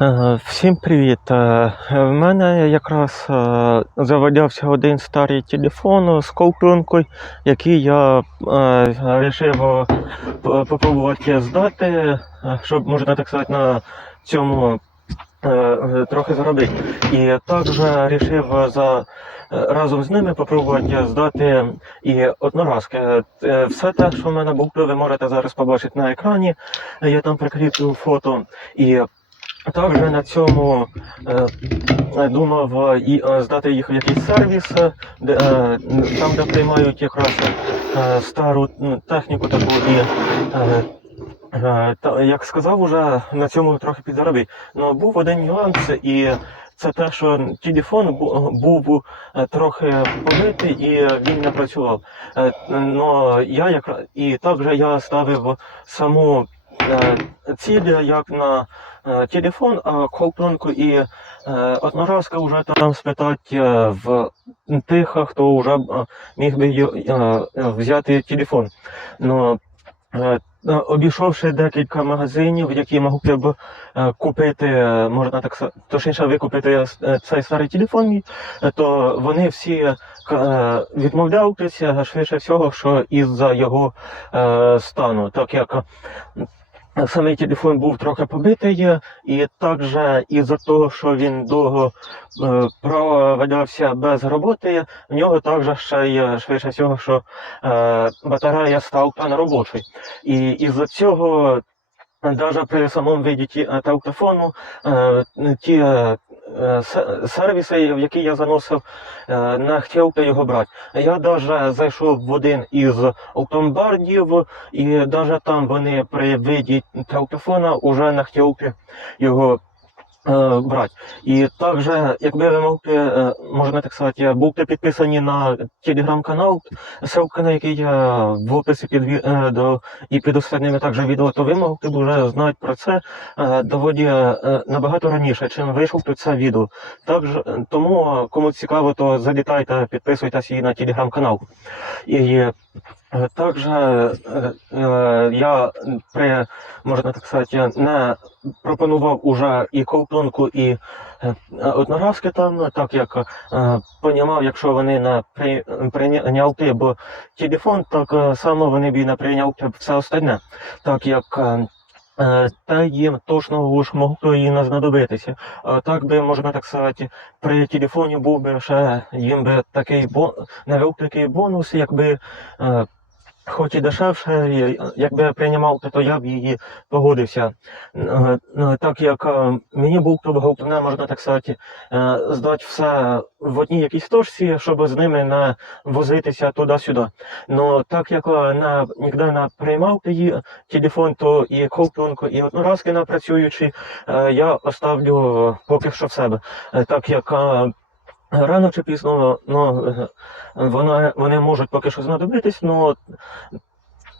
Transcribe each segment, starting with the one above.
Е, Всім привіт. Е, В мене якраз е, завалявся один старий телефон з ковтункою, який я вирішив попробувати здати, щоб можна так сказати на цьому трохи заробити. І також вирішив за разом з ними попробувати здати і одноразки. Е, Все те, що в мене був, ви можете зараз побачити на екрані. Я там прикріплю фото. І також на цьому е, думав е, і, е, здати їх в якийсь сервіс, е, де, е, там, де приймають якраз е, стару техніку таку і. Е, е, як сказав, уже на цьому трохи підзаробив. Ну був один нюанс, і це те, що телефон був е, трохи побитий і він не працював. Е, Но я якраз і також я ставив саму е, ціль як на е, телефон, а колпленку і е, одноразка вже там спитати е, в тих, хто вже е, міг би е, взяти телефон. Но, е, е, обійшовши декілька магазинів, які могли б е, купити, е, можна так точніше викупити е, цей старий телефон, е, то вони всі е, е, відмовлялися швидше всього, що із-за його е, стану, так як Самий телефон був трохи побитий, і також із-за того, що він довго е, провалявся без роботи, в нього також ще й швидше всього, що е, батарея став неробочий. І із-за цього, навіть при самому виді е, телефону, е, ті е, сервіси, в які я заносив, е, не хотів його брати. Я навіть зайшов в один із автомобардів, і навіть там вони при виді телефона вже не хотіли його е, брати. І також, якби ви могли, е, можна так сказати, бути підписані на телеграм-канал, ссылка на який я в описі під е, до і під останніми також відео, то ви могли б вже знати про це доволі набагато раніше, чим вийшов тут це відео. Також тому, кому цікаво, то залітайте, підписуйтесь і на телеграм-канал. І е, також е, е, я при, можна так сказати, не пропонував уже і ковтунку, і одноразки там, так як понімав, якщо вони не при, прийняли б телефон, так само вони б і не прийняли б все остальне, так як та їм точно уж могло і не знадобитися. А так би, можна так сказати, при телефоні був би ще їм би такий бо такий бонус, якби. Хоч і дешевше, якби я приймав, то я б її погодився. Е, е, Так як е, мені був головне, можна так сказати, здати все в одній якійсь точці, щоб з ними не возитися туди-сюди. Ну так як на ніде не приймав її телефон, то і ковтунку, і одноразки на працюючі, е, я оставлю поки що в себе. Так як рано чи пізно ну, е, вона, вони можуть поки що знадобитись, ну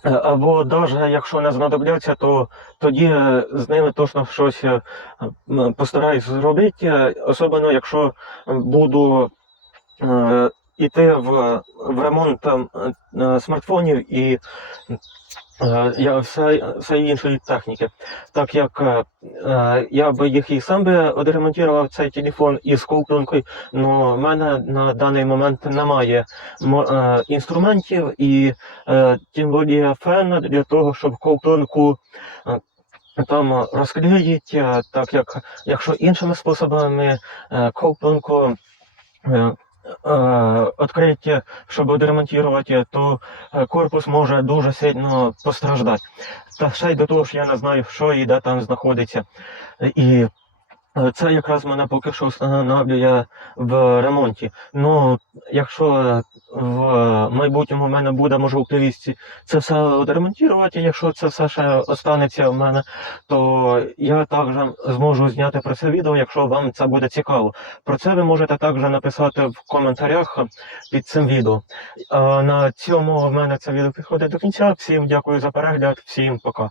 Або навіть якщо не знадобляться, то тоді е, з ними точно щось е, постараюсь зробити, е, особливо якщо буду йти в, в ремонт е, смартфонів і я все, все іншої техніки. Так як е, е, я би їх і сам би одремонтував цей телефон із ковтункою, але в мене на даний момент немає е, інструментів і е, тим більше фен для того, щоб ковтунку е, там розклеїть, е, так як якщо іншими способами е, ковтунку е, е, відкрити, щоб відремонтувати, то е, корпус може дуже сильно постраждати. Та ще й до того ж я не знаю, що і де там знаходиться. І е, це якраз мене поки що встановлює в ремонті. Ну, якщо в майбутньому в мене буде можливість це все відремонтувати, якщо це все ще останеться в мене, то я також зможу зняти про це відео, якщо вам це буде цікаво. Про це ви можете також написати в коментарях під цим відео. На цьому в мене це відео підходить до кінця. Всім дякую за перегляд, всім пока.